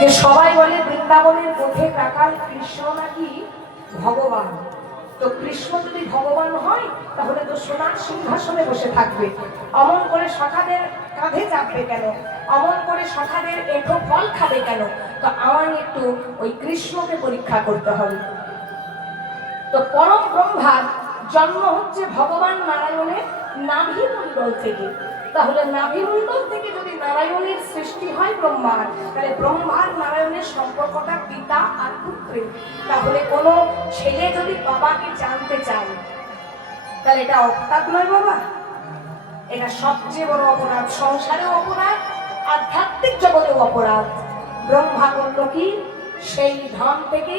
যে সবাই বলে বৃন্দাবনের পথে কাকাল কৃষ্ণ নাকি ভগবান। তো কৃষ্ণ যদি ভগবান হয় তাহলে তো সোনার সিংহাসনে বসে থাকবে, অমন করে সখাদের কাঁধে চাপবে কেন, অমন করে সখাদের এঁঠো ফল খাবে কেন? তো আমার একটু ওই কৃষ্ণকে পরীক্ষা করতে হবে। তো পরম ব্রহ্মার জন্ম হচ্ছে ভগবান নারায়ণের নাভিমণ্ডল থেকে। তাহলে নাভিমণ্ডল থেকে যদি নারায়ণের সৃষ্টি হয় ব্রহ্মার, তাহলে ব্রহ্মার নারায়ণের সম্পর্কটা পিতা আর পুত্রের। তাহলে কোনো ছেলে যদি বাবাকে জানতে চায় তাহলে এটা অপরাধ নয় বাবা? এটা সবচেয়ে বড় অপরাধ, সংসারেও অপরাধ, আধ্যাত্মিক জগতেও অপরাধ। ব্রহ্মা করল কি? সেই ধাম থেকে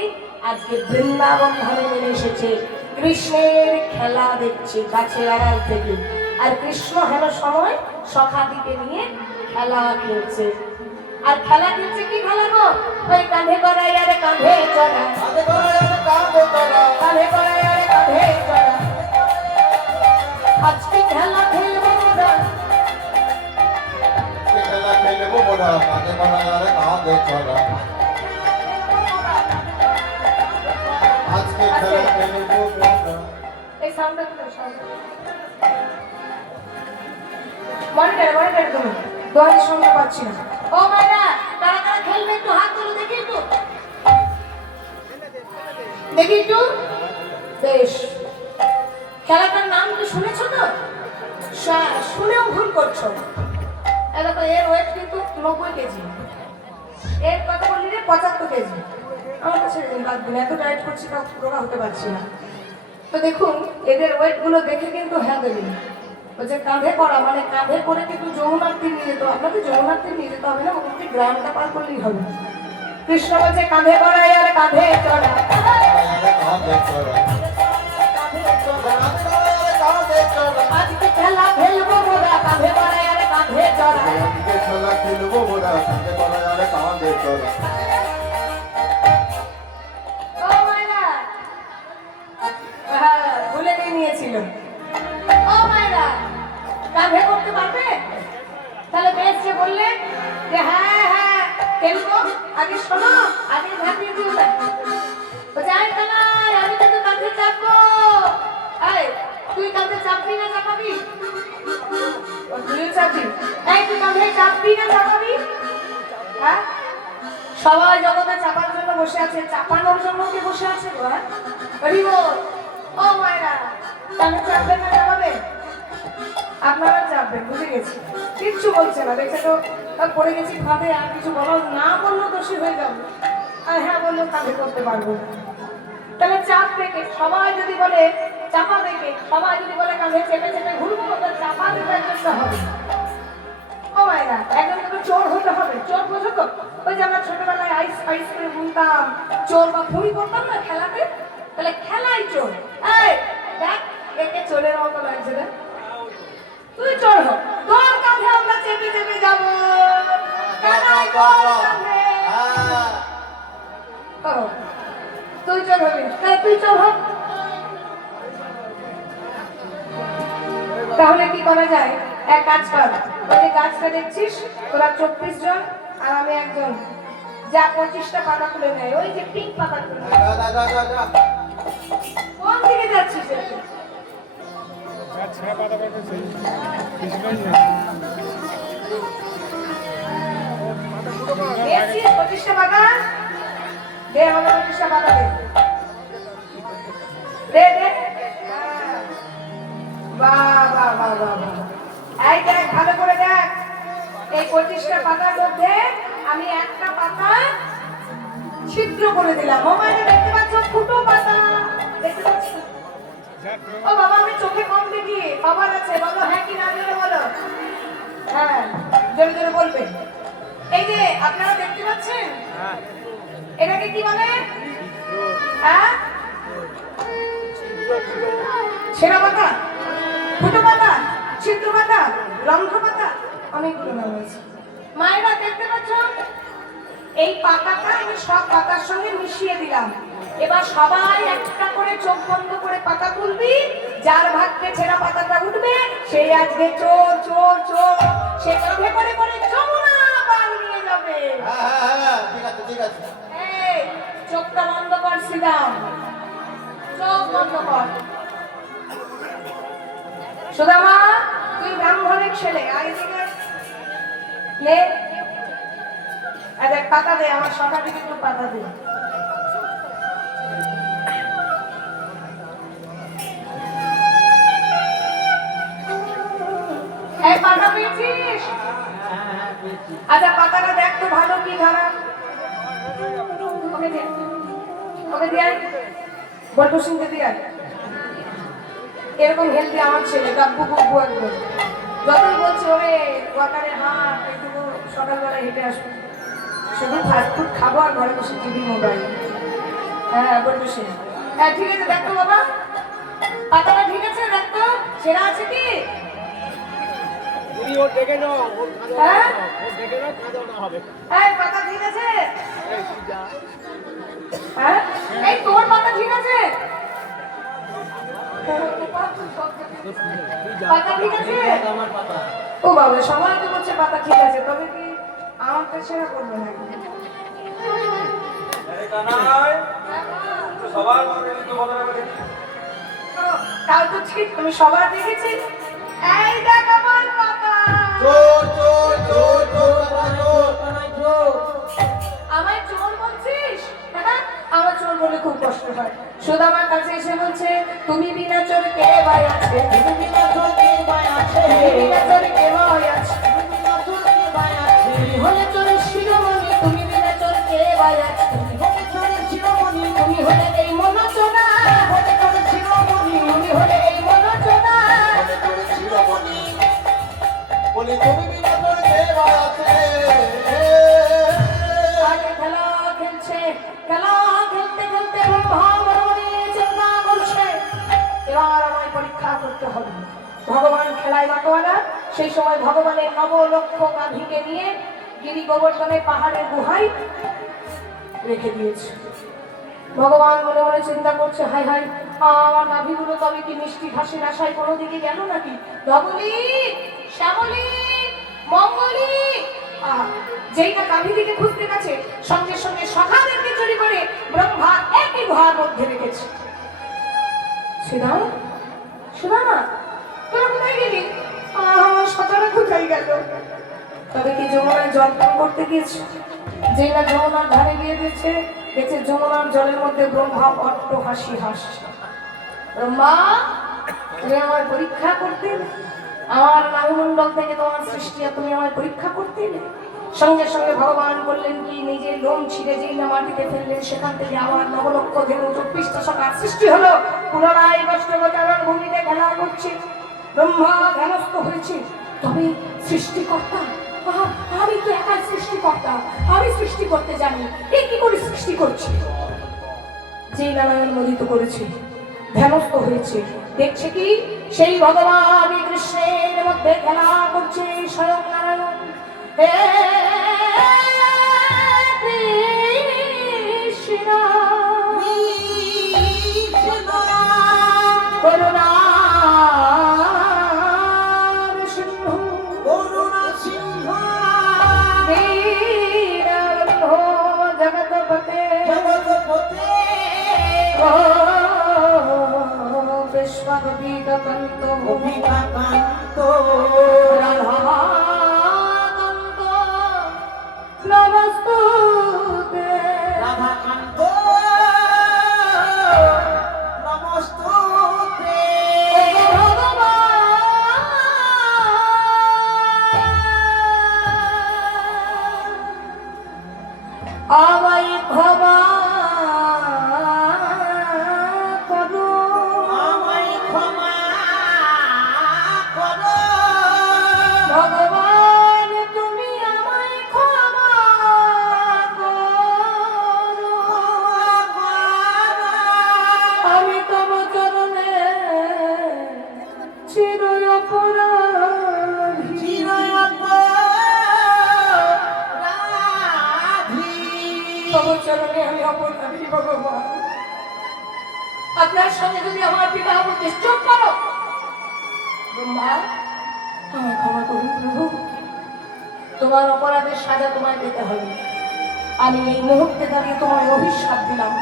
আজকে বৃন্দাবন ধামে নেমে এসেছে, কৃষ্ণের খেলা দেখছে গাছের আড়াল থেকে। আর কৃষ্ণ হেন সময় সখাদিকে নিয়ে খেলা খেলছে। আর খেলা খেলছে কি খেলা গো? ওই কাঁধে করাই আরে কাঁধে চড়া, কাঁধে করাই আরে কাঁধে চড়া, কাঁধে করাই আরে কাঁধে চড়া। আজকে খেলা খেলবো মোরা, খেলা খেলবো মোরা, কাঁধে করাই আরে কাঁধে চড়া। আজকে খেলা খেলবো মোরা। এই সাউন্ডটা কি সাউন্ড? মনিটর তুমি দোয়ারে শুনতে পাচ্ছি না। ও মাইরা, কারা কারা খেলবে একটু হাত তুলে দেখি একটু, দেখি একটু। বেশ, খেলাটার নাম কি শুনেছো তো? শুনেও ভুল করছো। দেখো এর ওয়েট কিন্তু 90 কেজি, এর কথা বললি রে 75 কেজি। আমার কাছে বাদ দিন, এত ডায়েট করছি তাও পুরোটা হতে পারছি না। তো দেখুন এদের ওয়েট গুলো দেখে কিন্তু হ্যাঁ দেবেন। ওই যে কাঁধে করা মানে কাঁধে করে কিন্তু যমুনার তীর নিয়ে যেতে হবে। আপনাকে যমুনার তীর নিয়ে যেতে হবে না, মোটামুটি গ্রামটা পার করলেই হবে। কৃষ্ণ বলছে কাঁধে করাই আর কাঁধে চড়া, আজকে খেলা খেলবো মোরা, কাঁধে করাই আর কাঁধে চড়া। আজকে খেলা খেলবো মোরা, কাঁধে করাই আরে কাঁধে চড়া। ও মায়েরা, হ্যাঁ ভুলে নিয়েছিল। ও মায়েরা, কাঁধে করতে পারবে? তাহলে বেশ, যে বললেন যে হ্যাঁ হ্যাঁ খেলবো, আগে শোনো, আগে ঝাঁপিয়ে দিও না। যাই না, আমি কিন্তু কাঁধে চাপবো। এই তুই কাঁধে চাপবি না চাপাবি? তুইও চাপবি? এই তুই কাঁধে চাপবি না চাপাবি? হ্যাঁ, সবাই জগতে চাপার জন্য বসে আছে, চাপানোর জন্য কে বসে আছে গো? হ্যাঁ, ও মায়েরা, কাঁধে চাপবেন না চাপাবে? আপনারা চাপবেন, বুঝে গেছি। কিচ্ছু বলছে না, দেখে তো পড়ে গেছি খাবে, আর কিছু বলো না, বললো দোষী হয়ে যাবে। আর হ্যাঁ বললো কাঁধে করতে পারবো। তাহলে চাপ থেকে সবাই যদি বলে চাপা থেকে, সবাই যদি বলে কাঁধে চেপে চেপে ঘুরবো, তাহলে চাপা দিতে একজন হবে। ও মায়েরা, একজন তো চোর হতে হবে। চোর বোঝো তো? ওই যে আমরা ছোটবেলায় আইস আইস করে বুনতাম, চোর বা খুঁড়ি করতাম না খেলাতে, তাহলে খেলাই চোর। এই দেখ, একে চোরের মতো লাগছে না? তুই চোর হ, তোর কাঁধে আমরা চেপে চেপে যাবো। তুই চোর হবি, তুই চোর হ। তাহলে কি করা যায়? এক কাজ কর, ওই যে গাছটা দেখছিস, তোরা 24 জন আর আমি একজন, যা 25টা পাতা তুলে নেয়, ওই যে পিঙ্ক পাতা তুলে। কোন দিকে যাচ্ছিস? 25টা পাতা দে, আমাকে 25টা পাতা দে, দে দে। বাহ বাহ বাহ বাহ বাহ, এই দেখ, ভালো করে দেখ, এই 25টা পাতার মধ্যে আমি একটা পাতা ছিদ্র করে দিলাম। ও মানে দেখতে পাচ্ছ, ফুটো পাতা দেখতে পাচ্ছ? ও বাবা, আমি চোখে কম দেখি, বাবার আছে, বলো হ্যাঁ কি না জোরে বলো। হ্যাঁ জোরে জোরে বলবে। এই যে আপনারা দেখতে পাচ্ছেন, এটাকে কি বলে? হ্যাঁ, সেরা পাতা, ফুটো পাতা, ছিদ্র পাতা, রন্ধ্র পাতা, অনেকগুলো নাম আছে। মায়েরা দেখতে পাচ্ছ, এই পাতাটা আমি সব পাতার সঙ্গে মিশিয়ে দিলাম। এবার সবাই একটা করে চোখ বন্ধ করে পাতা তুলবি, যার ভাগ্যে ছেঁড়া পাতাটা উঠবে সেই আজকে চোর চোর চোর, সে কাঁধে করে করে যমুনা পার নিয়ে যাবে। হ্যাঁ হ্যাঁ হ্যাঁ, ঠিক আছে। ঠিক আছে। এই চোখটা বন্ধ কর সিদাম, চোখ বন্ধ কর। সুদামা তুই ব্রাহ্মণের ছেলে, আগে থেকে লে দেখ পাতা দে, আমার সকাল থেকে একটু পাতা দে। এই পাতা পেয়েছিস? আচ্ছা পাতাটা দেখ তো ভালো কি ধরা। ওকে দে, ওকে দিয়ে বল্টু সিংকে দিয়ে এরকম হেলদি আমার ছেলে গাব্বু গুব্বু একদম। যতই বলছি ওরে ওয়াকারে হাট একটু সকালবেলা হেঁটে আসবো, শুধু ফাস্টফুড খাবো আর ঘরে বসে টিভি মোবাইল। হ্যাঁ বল্টু সিং, হ্যাঁ ঠিক আছে দেখতো বাবা, পাতাটা ঠিক আছে দেখতো, সেরা আছে কি? হ্যাঁ এই পাতা ঠিক আছে? হ্যাঁ এই তোর পাতা ঠিক আছে? পাতা ঠিক আছে? ও বাবা সবাই তো বলছে পাতা ঠিক আছে, তবে কি আমাকে সেরা করবে নাকি? তাও তো ঠিক, তুমি সবার দেখেছি। এই দেখ আমার পাতা। আমায় চোর বলছিস? হ্যাঁ আমার চোর বলে খুব কষ্ট হয়। সুদামার কাছে এসে বলছে তুমি বিনা চোর কে ভাই আছে, তুমি বিনা চোর কে ভাই আছে, বিনা চোর কে ভাই আছে, বিনা চোর কে ভাই আছে, হলে চোরের শিরোমণি তুমি বিনা চোর কে ভাই আছে, হলে চোরের শিরোমণি তুমি হলে এই মনোচনা, হলে চোরের শিরোমণি তুমি হলে এই মনোচনা, হলে চোরের শিরোমণি বলি তুমি বিনা চোর কে ভাই আছে। আগে খেলা খেলছে, খেলা খেলতে খেলতে ব্রহ্মা মনে মনে চিন্তা করছে এবার আমায় পরীক্ষা করতে হবে। ভগবান খেলায় বাটোয়ারা, সেই সময় ভগবানের নবলক্ষ গাভীকে নিয়ে গিরি গোবর্ধনে পাহাড়ের গুহায় রেখে দিয়েছে। ভগবান মনে মনে চিন্তা করছে হাই হাই আমার নাভিগুলো তবে কি মিষ্টি ঘাসের আশায় কোনো দিকে গেল নাকি? ধবলি, শ্যামলি, মঙ্গলি, যেই না গাভী দিকে খুঁজতে গেছে সঙ্গে সঙ্গে সখাদেরকে চুরি করে ব্রহ্মা একই গুহার মধ্যে রেখেছে। সুদাম, সুদামা তোরা কোথায় গেলি? আমার সচারা কোথায় গেল? তবে কি যমুনায় জল পান করতে গিয়েছে, যেই না যমুনার ধারে গিয়ে দিয়েছে দেখছে যমুনার জলের মধ্যে ব্রহ্মা অট্ট হাসি হাসছে। ব্রহ্মা তুমি আমার পরীক্ষা করতে, আমার নাভিমণ্ডল থেকে তোমার সৃষ্টি আর তুমি আমার পরীক্ষা করতে এলে। সঙ্গে সঙ্গে ভগবান বললেন কি নিজের লোম ছিঁড়ে যেই না মাটিতে ফেললেন সেখান থেকে আমার নবলক্ষ ধেনু 24টা সকাল সৃষ্টি হলো। পুনরায় বস্ত্রবচারণ ভূমিতে খেলা করছে। ব্রহ্মা ধ্যানস্থ হয়েছে, তবে সৃষ্টিকর্তা আমি তো একাই সৃষ্টিকর্তা, আমি সৃষ্টি করতে জানি, এ কি করে সৃষ্টি করছি? যে নারায়ণ মোদিত করেছে ধ্যানস্থ হয়েছে, দেখছে কি সেই ভগবান কৃষ্ণের মধ্যে খেলা করছে স্বয়ং নারায়ণ। হে কৃষ্ণ করুণা সিন্ধু, করুণা সিন্ধু দীনবন্ধো জগৎপতে, জগৎপতে বিশ্ববিদিতকান্ত বিকাকান্ত রাধাকান্ত নমস্তুতে, রাধাকান্ত নমস্তুতে। আমায় ক্ষমা করো, আমায় ক্ষমা করো ভগবান তুমি আমায় ক্ষমা করো, আমি তব চরণে চির অপরাধী, চির অপরাধী, তব চরণে আমি অপরাধী ভগবান। আপনার সঙ্গে যদি আমার বিবাহ করতে চোখ করো ব্রহ্মা আমায় ক্ষমা করুন প্রভু, তোমার অপরাধের সাজা তোমায় পেতে হবে। আমি এই মুহূর্তে দাঁড়িয়ে তোমায় অভিশাপ দিলাম,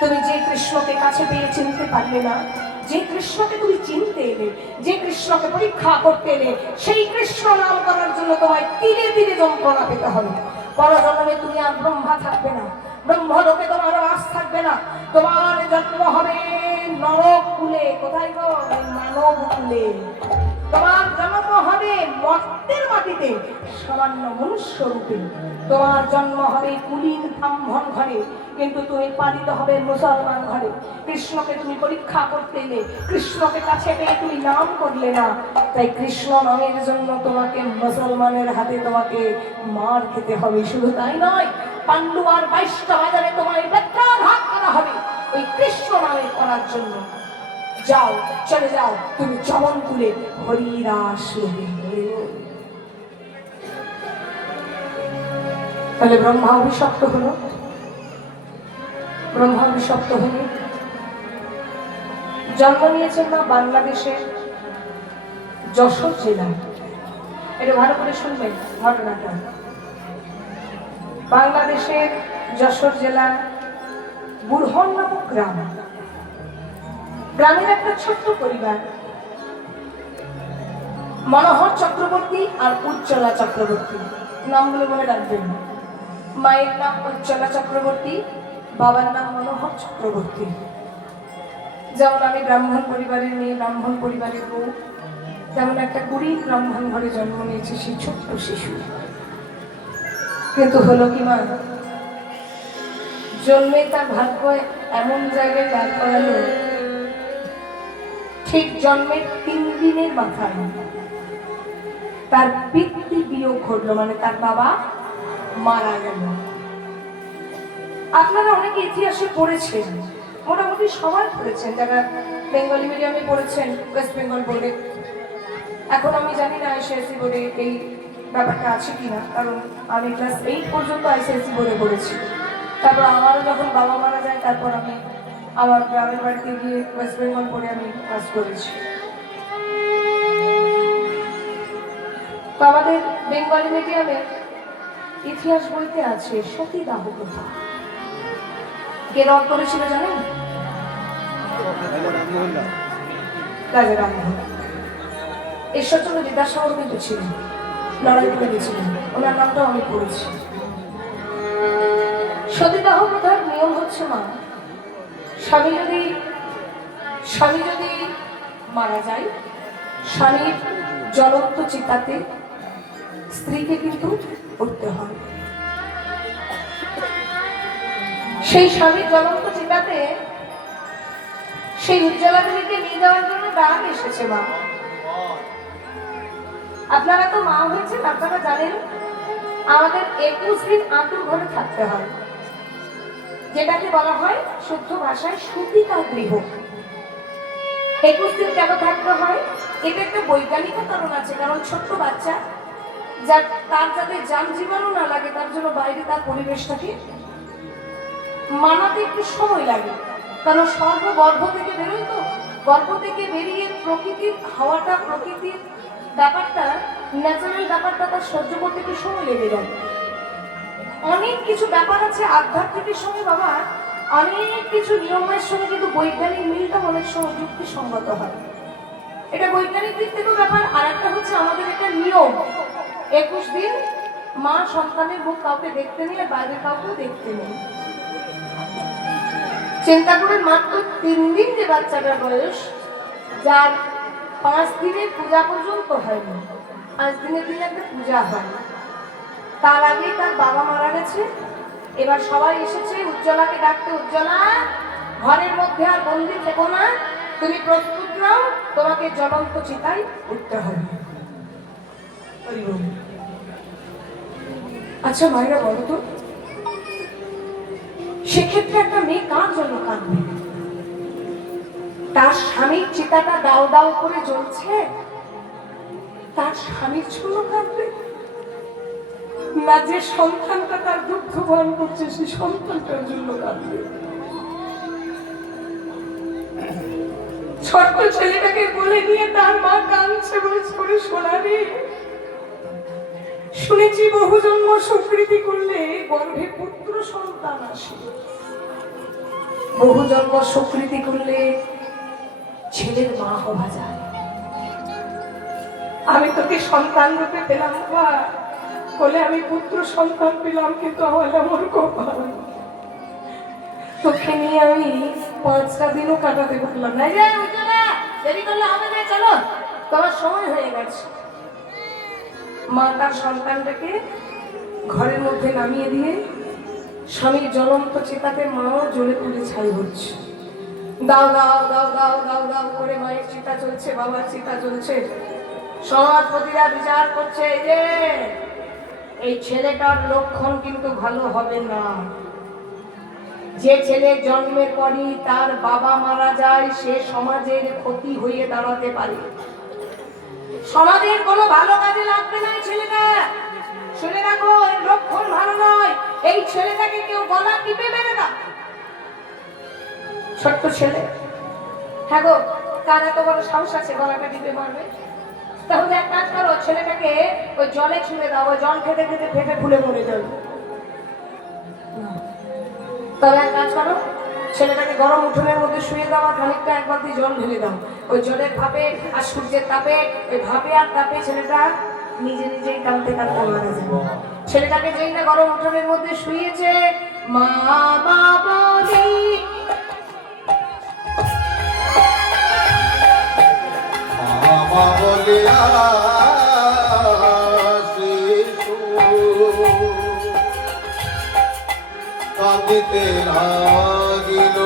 তুমি যে কৃষ্ণকে কাছে পেয়ে চিনতে পারলে না, যে কৃষ্ণকে তুমি চিনতে এলে, যে কৃষ্ণকে পরীক্ষা করতে এলে, সেই কৃষ্ণ নাম করার জন্য তোমায় তিলে তিলে যন্ত্রণা পেতে হবে। পরজন্মে তুমি আর ব্রহ্মা থাকবে না, ব্রহ্মলোকে তোমার বাস থাকবে না, তোমার জন্ম হবে নরক কুলে। কোথায় গো? মানব কুলে। তোমার জন্ম হবে মর্তের মাটিতে, সামান্য মনুষ্য রূপে। তোমার জন্ম হবে কুলীন ব্রাহ্মণ ঘরে, কিন্তু তুমি পালিত হবে মুসলমান ঘরে। কৃষ্ণকে তুমি পরীক্ষা করতে এলে, কৃষ্ণকে কাছে পেয়ে তুমি নাম করলে না, তাই কৃষ্ণ নামের জন্য তোমাকে মুসলমানের হাতে তোমাকে মার খেতে হবে। শুধু তাই নয়, পাণ্ডু আর বাইশটা বাজারে তোমায় বেত্রাঘাত করা হবে ওই কৃষ্ণ নামে করার জন্য। যাও, চলে যাও তুমি চমন তুলে হরিদাস। তাহলে ব্রহ্মা অভিশপ্ত হলো। ব্রহ্মা অভিশপ্ত হলে জন্ম নিয়েছেন না বাংলাদেশের যশোর জেলা। এটা ভালো করে শুনবেন ঘটনাটা। বাংলাদেশের যশোর জেলার বুরহন নামক গ্রাম, গ্রামের একটা ছোট্ট পরিবার, মনোহর চক্রবর্তী আর উজ্জ্বলা চক্রবর্তী, নামগুলো মনে রাখবেন। মায়ের নাম উজ্জ্বলা চক্রবর্তী, বাবার নাম মনোহর চক্রবর্তী। যেমন আমি ব্রাহ্মণ পরিবারের মেয়ে, ব্রাহ্মণ পরিবারের বউ, তেমন একটা গরিব ব্রাহ্মণ ঘরে জন্ম নিয়েছে সেই ছোট্ট শিশু। কিন্তু হলো কি মা, জন্মে তার ভাগ্য এমন জায়গায় দাঁড় করালো, ঠিক জন্মের 3 দিনের মাথায় তার পিতৃ বিয়োগ ঘটলো, মানে তার বাবা মারা গেল। আপনারা অনেকে ইতিহাসে পড়েছেন, মোটামুটি সবাই পড়েছেন, যারা বেঙ্গলি মিডিয়ামে পড়েছেন ওয়েস্ট বেঙ্গল বোর্ডে। এখন আমি জানি না আইসিআইসি বোর্ডে এই ব্যাপারটা আছে কিনা, কারণ আমি ক্লাস 8 পর্যন্ত আইসিআইসি বোর্ডে পড়েছি। তারপর আমারও যখন বাবা মারা যায়, তারপর আমি আমার গ্রামের বাড়িতে গিয়ে ওয়েস্ট বেঙ্গল বোর্ডে আমি ক্লাস করেছি। তো আমাদের বেঙ্গলি মিডিয়ামে ইতিহাস বইতে আছে সতীদাহ প্রথা। কে রদ করেছিল জানেন? রাজা রামমোহন। ঈশ্বরচন্দ্র বিদ্যাসাগর কিন্তু ছিলেন, লড়াই করে গেছিলেন, ওনার নামটাও আমি পড়েছি। সতীদাহ প্রথার নিয়ম হচ্ছে মা, স্বামী যদি মারা যায়, স্বামীর জ্বলন্ত চিতাতে স্ত্রীকে কিন্তু উঠতে হয়। সেই স্বামীর জ্বলন্ত চিতাতে সেই উজ্জ্বলাগুলিকে নিয়ে যাওয়ার জন্য ডাক এসেছে মা। আপনারা তো মা হয়েছেন, আপনারা জানেন আমাদের 21 দিন আঁতুর ঘরে থাকতে হয়, যেটাকে বলা হয় শুদ্ধ ভাষায় সূতিকা গৃহ। 21 দিন কেন থাকতে হয়? এটা একটা বৈজ্ঞানিক কারণ আছে। কারণ ছোট্ট বাচ্চা তার যাতে যান জীবাণু না লাগে, তার জন্য বাইরে তার পরিবেশটাকে মানাতে একটু সময় লাগে। কারণ গর্ভ থেকে বেরোয়, তো গর্ভ থেকে বেরিয়ে প্রকৃতির হাওয়াটা, প্রকৃতির ব্যাপারটা, ন্যাচারাল ব্যাপারটা তার সহ্য করতে একটু সময় লেগে যায়। অনেক কিছু ব্যাপার আছে আধ্যাত্মিকের সঙ্গে বাবা, অনেক কিছু নিয়মের সঙ্গে কিন্তু বৈজ্ঞানিক মিলটা অনেক সময় যুক্তিসঙ্গত হয়। এটা বৈজ্ঞানিক দিক থেকেও ব্যাপার। আর একটা হচ্ছে আমাদের একটা নিয়ম, 21 দিন মা সন্তানের মুখ কাউকে দেখতে নিলে বাইরে কাউকে দেখতে নেই। চিন্তা করে মাত্র 3 দিন যে বাচ্চাটার বয়স, যার 5 দিনের পূজা পর্যন্ত হয়নি, 5 দিনের দিন একটা পূজা হয়, তার আগে তার বাবা মারা গেছে। এবার সবাই এসেছে উজ্জ্বলাকে ডাকতে, উজ্জ্বলা ঘরের মধ্যে আর বন্দি থেকো না, তুমি প্রস্তুত নাও, তোমাকে জ্বলন্ত চিতায় উঠতে হবে। আচ্ছা মায়েরা বলো তো, সেক্ষেত্রে একটা মেয়ে কার জন্য কাঁদবে? তার স্বামীর চিতাটা দাও দাও করে জ্বলছে, তার স্বামীর জন্য কাঁদবে না? যে সন্তানটা তার দুঃখ বহন করছে সেই সন্তানটার জন্য কাঁদবে। ছোট্ট ছেলেটাকে বলে নিয়ে তার মা কাঁদছে, বলছে করে শোনাবি, শুনেছি বহু জন্ম সুকৃতি করলে গর্ভে পুত্র সন্তান আসে, বহু জন্ম সুকৃতি করলে ছেলের মা হওয়া যায়। আমি তোকে সন্তান রূপে পেলাম বাবা, বলে আমি পুত্র সন্তান পেলাম, কিন্তু আমার এমন কপাল, তোকে নিয়ে আমি 5টা দিনও কাটাতে পারলাম না। দেরি করলে হবে না, চলো তোমার সময় হয়ে গেছে। মা তার সন্তানটাকে ঘরের মধ্যে নামিয়ে দিয়ে স্বামীর জ্বলন্ত চিতাতে মাও জ্বলে পুড়ে ছাই হচ্ছে। দাও দাও দাও দাও দাও দাও করে মায়ের চিতা চলছে, বাবার চিতা চলছে। সমাজপতিরা বিচার করছে, এই যে এই ছেলেটার লক্ষণ কিন্তু ভালো হবে না। যে ছেলে জন্মের পরই তার বাবা মারা যায়, সে সমাজের ক্ষতি হয়ে দাঁড়াতে পারে, সমাজের কোনো ভালো কাজে লাগবে না এই ছেলেটা। শুনে রাখো, এর লক্ষণ ভালো নয়। এই ছেলেটাকে কেউ গলা টিপে মেরে দাও। ছোট্ট ছেলে, হ্যাঁ গো, কার এত বড় সাহস আছে গলাটা টিপে মারবে? তাহলে এক কাজ করো, ছেলেটাকে ওই জলে ছুঁড়ে দাও, ওই জল খেতে খেতে ফেটে ফুলে মরে যাবে। তবে এক কাজ করো, ছেলেটাকে গরম উঠোনের মধ্যে শুয়ে দাও, আর খানিকটা এক বালতি জল ঢেলে দাও। ওই জলের ভাপে আর সূর্যের তাপে, ওই ভাপে আর তাপে ছেলেটা নিজে নিজেই কাঁদতে কাঁদতে মারা যাবে। ছেলেটাকে যেই না গরম উঠোনের মধ্যে শুয়েছে, মা বাবা মা বলিয়া শিশু কাঁদিতে লাগিল।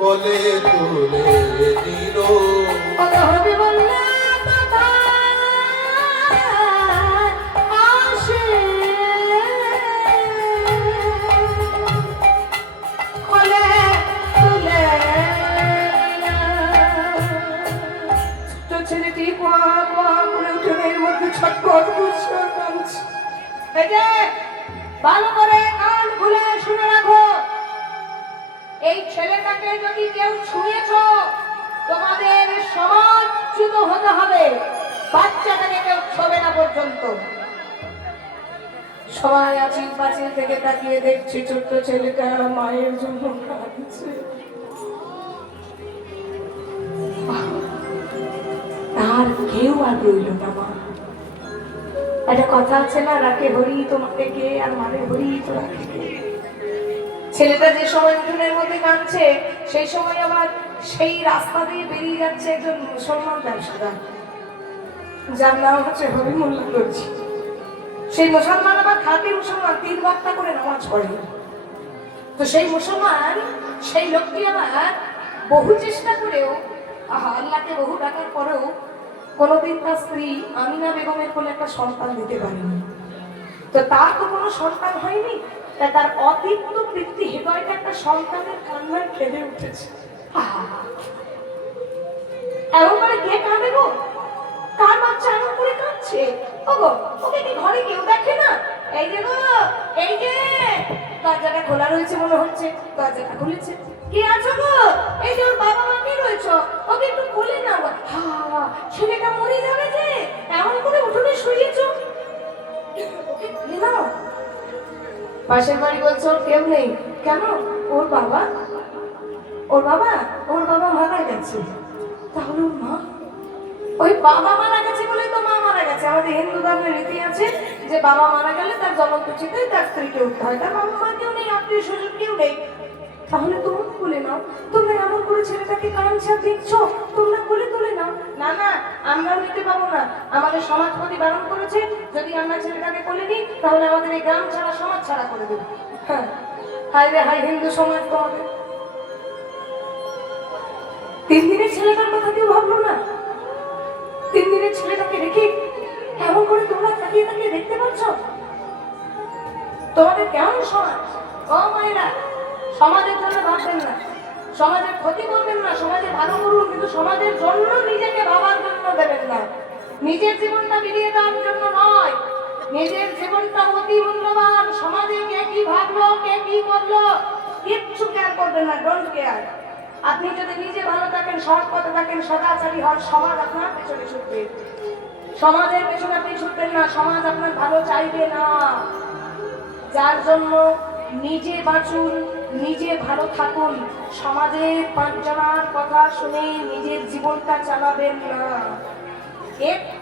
কোলে তুলে দিল, হবে বললে আসে, কোলে তুলে তো ছেলেটি কোয়া কোয়া করে উঠোনের মধ্যে ছটফট করছে, কাঁদছে। এই যে ভালো করে কান খুলে শুনে রাখো, এই ছেলেটাকে যদি কেউ ছুঁয়েছ, তোমাদের সমাজচ্যুত হতে হবে। বাচ্চাটাকে কেউ ছবে না পর্যন্ত। সবাই আচিল পাচিল থেকে তাকিয়ে দেখছি ছোট্ট ছেলেটা মায়ের জন্য কাঁদছে। তার কেউ আর রইল না। মা, একটা কথা আছে না, রাখে হরি তোমাকে কে, আর মারে হরি তোমাকে কে। ছেলেটা যে সময় উঠোনের মধ্যে কাঁদছে, সেই সময় আবার সেই রাস্তা দিয়ে বেরিয়ে যাচ্ছে একজন মুসলমান ব্যবসাদার, যার নাম হচ্ছে হবিমুল্লাহ দর্জি। সেই মুসলমান আবার খাঁটি মুসলমান, 3 ওয়াক্ত করে নামাজ পড়ে। তো সেই মুসলমান, সেই লোকটি আবার বহু চেষ্টা করেও, আল্লাহকে বহু ডাকার পরেও কোনোদিন তার স্ত্রী আমিনা বেগমের কোলে একটা সন্তান দিতে পারেনি। তো তার তো কোনো সন্তান হয়নি, তাই তার অতীপ্ত বৃত্তি হৃদয়টা একটা সন্তানের কান্নায় কেঁদে উঠেছে। এমন করে কে কাঁদে গো? কার বাচ্চা এমন করে কাঁদছে? ওগো, ওকে কি ঘরে কেউ দেখে না? এই যে গো, এই যে দরজাটা খোলা রয়েছে মনে হচ্ছে, দরজাটা খুলেছে। কে আছো গো? এই যে ওর বাবা মা কে রয়েছে, ওকে একটু খুলে নাও। ছেলেটা মরে যাবে যে, এমন করে উঠোনে শুয়েছ, ওকে খুলে নাও। পাশের বাড়ি বলছে ওর কেউ নেই। কেন? ওর বাবা মারা গেছে। তাহলে ওর মা? ওই বাবা মারা গেছে বলে তো মা মারা গেছে। আমাদের হিন্দু ধর্মের রীতি আছে, যে বাবা মারা গেলে তার জ্বলন্ত চিতায় তার স্ত্রীকে উঠতে হয়, তার বাবা মা কেউ নেই, আত্মীয় স্বজন কেউ নেই। তাহলে তোমরা বলে নাও, তোমরা এমন করে ছেলেটাকে কাঁদছে দেখছো, তোমরা বলে তুলে নাও। না না, আমরাও নিতে পাবো না, আমাদের সমাজপতি বারণ করেছে, যদি আমরা ছেলেটাকে কোলে নিই তাহলে আমাদের এই গ্রাম ছাড়া সমাজ ছাড়া করে দেবে। হ্যাঁ, হাই রে হাই হিন্দু সমাজ তোমাদের। 3 দিনের ছেলেটার কথা কেউ ভাবলো না? 3 দিনের ছেলেটাকে রেখে এমন করে তোমরা তাকিয়ে তাকিয়ে দেখতে পাচ্ছ? তোমাদের কেমন সমাজ? ও মায়েরা, সমাজের জন্য ভাববেন না, সমাজের ক্ষতি করবেন না, সমাজে ভালো করুন, কিন্তু সমাজের জন্য নিজেকে ভাবার জন্য দেবেন না। নিজের জীবনটা বিলিয়ে দেওয়ার জন্য নয়, নিজের জীবনটা অতি মূল্যবান। সমাজে কে কি ভাবলো, কে কি করলো, কিচ্ছু কেয়ার করবেন না, ডোন্ট কেয়ার। আপনি যদি নিজে ভালো থাকেন, সৎ পথে থাকেন, সদাচারী হন, সমাজ আপনার পেছনে ছুটবে। সমাজের পেছনে আপনি ছুটবেন না, সমাজ আপনার ভালো চাইবে না। যার জন্য নিজে বাঁচুন, নিজে ভালো থাকুন, সমাজের 5 জনের কথা শুনে নিজের জীবনটা চালাবেন না।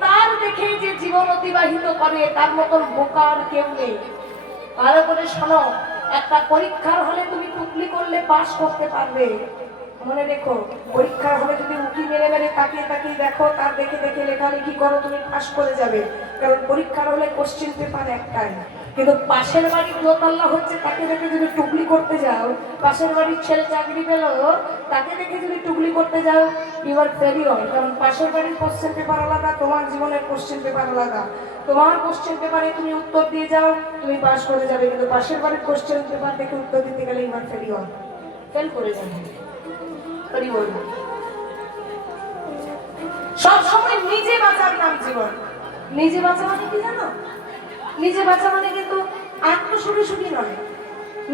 তার দেখে যে জীবন অতিবাহিত করে তার মতন বোকার কেউ নেই। ভালো করে শোনো, একটা পরীক্ষার হলে তুমি টুকলি করলে পাস করতে পারবে। মনে রেখো, পরীক্ষার হলে যদি উকি মেরে মেরে তাকিয়ে তাকিয়ে দেখো, তার দেখে দেখে লেখালেখি করো, তুমি পাস করে যাবে। কারণ পরীক্ষার হলে কোশ্চেন পেপার একটাই। কিন্তু পাশের বাড়ির দোতলা হচ্ছে, তাকে দেখে যদি টুকলি করতে যাও, পাশের বাড়ির ছেলে চাকরি পেল, তাকে দেখে যদি টুকলি করতে যাও, ইউ আর ফেলিওর। কারণ পাশের বাড়ির কোশ্চেন পেপার আলাদা, তোমার জীবনের কোশ্চেন পেপার আলাদা। তোমার কোশ্চেন পেপারে তুমি উত্তর দিয়ে যাও, তুমি পাস করে যাবে, কিন্তু পাশের বাড়ির কোশ্চেন পেপার দেখে উত্তর দিতে গেলে ইউ আর ফেলিওর, ফেল করে যাবে। সব সময় নিজে বাঁচার নাম জীবন। নিজে বাঁচা মানে কি জানো? নিজে বাঁচা মানে কিন্তু আত্মশুভি নয়।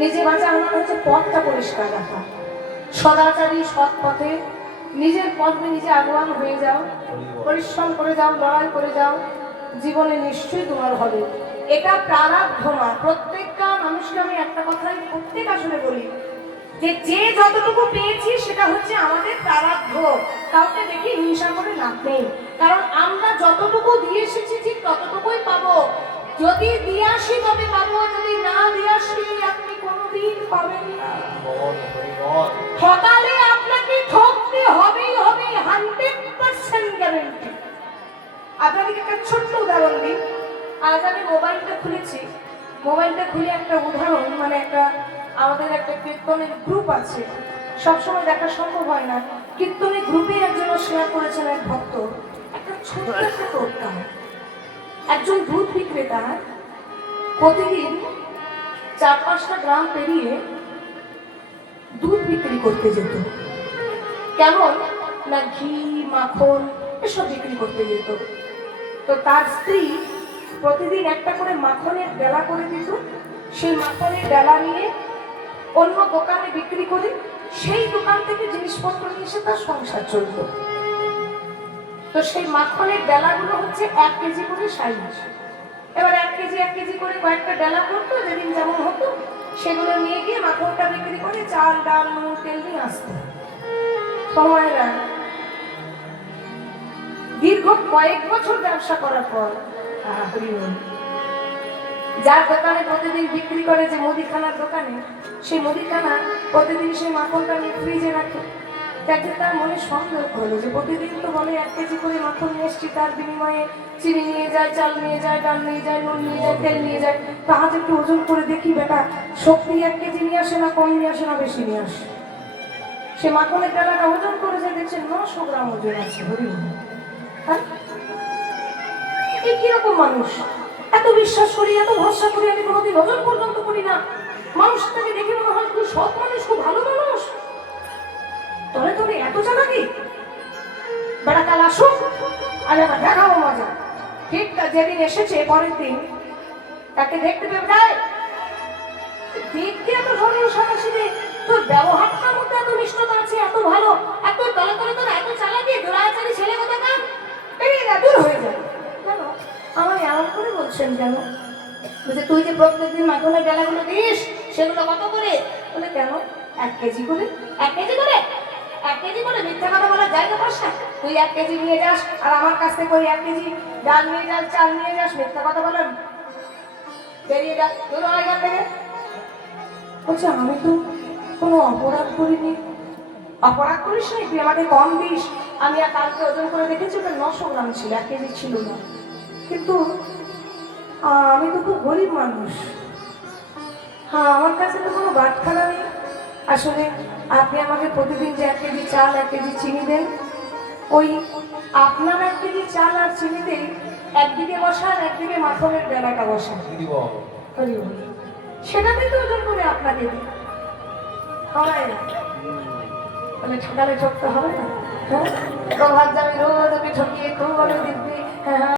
নিজে বাঁচা মানে হচ্ছে পথটা পরিষ্কার রাখা, সদাচারী, সৎ পথে নিজের পথে নিজে আগুয়ান হয়ে যাও, পরিশ্রম করে যাও, লড়াই করে যাও, জীবনে নিশ্চয়ই তোমার হবে। এটা প্রারব্ধ না। প্রত্যেকটা মানুষকে আমি একটা কথাই প্রত্যেক আসলে বলি, যে যতটুকু পেয়েছি সেটা হচ্ছে আমাদের প্রারব্ধ। কাউকে দেখে হিংসা করে লাভ নেই, কারণ আমরা যতটুকু দিয়ে এসেছি ঠিক ততটুকুই পাবো। যদি দিয়ে আসি তবে পাবো, যদি না দিয়ে আসি আপনি কোনোদিন পাবেন না। ঠকালে আপনাকে ঠকতে হবেই হবে, 100% গ্যারান্টি। আপনাদেরকে একটা ছোট্ট উদাহরণ দিই। আজ আমি মোবাইলটা খুলেছি, মোবাইলটা খুলে একটা উদাহরণ, মানে আমাদের একটা কীর্তনের গ্রুপ আছে, সবসময় দেখা সম্ভব হয় না। কীর্তনের গ্রুপে একজন শেয়ার করেছেন, এক ভক্ত একটা ছোট্ট একটা টোটকা। একজন দুধ বিক্রেতা প্রতিদিন 4-5টা গ্রাম পেরিয়ে দুধ বিক্রি করতে যেত। কেমন না, ঘি, মাখন এসব বিক্রি করতে যেত। তো তার স্ত্রী প্রতিদিন একটা করে মাখনের ডেলা করে দিত। সেই মাখনের ডেলা নিয়ে অন্য দোকানে বিক্রি করে সেই দোকান থেকে জিনিসপত্র নিয়ে এসে তার সংসার চলত। তো সেই মাখনের ডেলাগুলো হচ্ছে 1 কেজি করে সাইজ। এবার 1 কেজি করে কয়েকটা ডেলা করতো, যেদিন যেমন হতো সেগুলো নিয়ে গিয়ে মাখনটা বিক্রি করে চাল, ডাল, নুন, তেল নিয়ে আসতো। সময়ের দীর্ঘ কয়েক বছর ব্যবসা করার পর যার দোকানে প্রতিদিন বিক্রি করে, যে মুদিখানার দোকানে, সেই মুদিখানা প্রতিদিন সেই মাখনটা নিয়ে ফ্রিজে রাখে। একদিন তার মনে সন্দেহ হলো যে প্রতিদিন তো বলে 1 কেজি করে মাখন নিয়ে এসছি, তার বিনিময়ে চিনি নিয়ে যায়, চাল নিয়ে যায়, ডাল নিয়ে যায়, নুন নিয়ে যায়, তেল নিয়ে যায়। তাহাজ একটু ওজন করে দেখি বেটা, সত্যি 1 কেজি নিয়ে আসে না কম নিয়ে আসে না বেশি নিয়ে আসে। সে মাখনের ডালাটা ওজন করে যে দেখছে 900 গ্রাম ওজন আছে। এই কিরকম মানুষ? এত বিশ্বাস করি, এত ভরসা করি, আমি কোনোদিন ওজন পর্যন্ত করি না। মানুষটাকে দেখে মনে হয় খুব সৎ মানুষ, খুব ভালো মানুষ। তবে তবে এত চালাকি? বেড়া কাল আসুক, আর আবার দেখাবো মজা। ঠিক যেদিন এসেছে পরের দিন তাকে দেখতে পেয়ে যায়, দেখতে এত সরল সাদাসিধে, তোর ব্যবহারটার মধ্যে এত মিষ্টতা আছে, এত ভালো, এত তলে তলে তোর এত চালাকি, দোড়াচারি ছেলে কোথাকার, এই দূর হয়ে যায়। কেন আমার এমন করে বলছেন কেন? বলছে তুই যে প্রত্যেকদিন মাখনের ডেলাগুলো দিস সেগুলো কত করে? বলে কেন 1 কেজি করে। 1 কেজি করে? 1 কেজি করে মিথ্যা কথা বলার জায়গা পাস না? তুই 1 কেজি নিয়ে যাস আর আমার কাছ থেকে ওই 1 কেজি ডাল নিয়ে যাস, চাল নিয়ে যাস, মিথ্যা কথা বলেন। বেরিয়ে যা, দূর হ এখান থেকে। বলছে আমি তো কোনো অপরাধ করিনি। অপরাধ করিস নি, তুই আমাকে কম দিস। আমি আর কালকে ওজন করে দেখেছি ওটা 900 গ্রাম ছিল, 1 কেজি ছিল না। কিন্তু আমি তো খুব গরিব মানুষ, হ্যাঁ আমার কাছে তো কোনো বাটখারা নেই। আসলে আপনি আমাকে প্রতিদিন যে 1 কেজি চাল 1 কেজি চিনি দেন, ওই আপনার 1 কেজি চাল আর চিনিতেই একদিকে বসা আর একদিকে মাখনের বেলাটা বসা, সেটাতে তো ওজন করে আপনাকে দিই। হয় না মানে ঠকালে ঠকতে হবে না। হ্যাঁ, প্রভাত যাবে রোজ ওকে ঠকিয়ে খুব দিব্যি। হ্যাঁ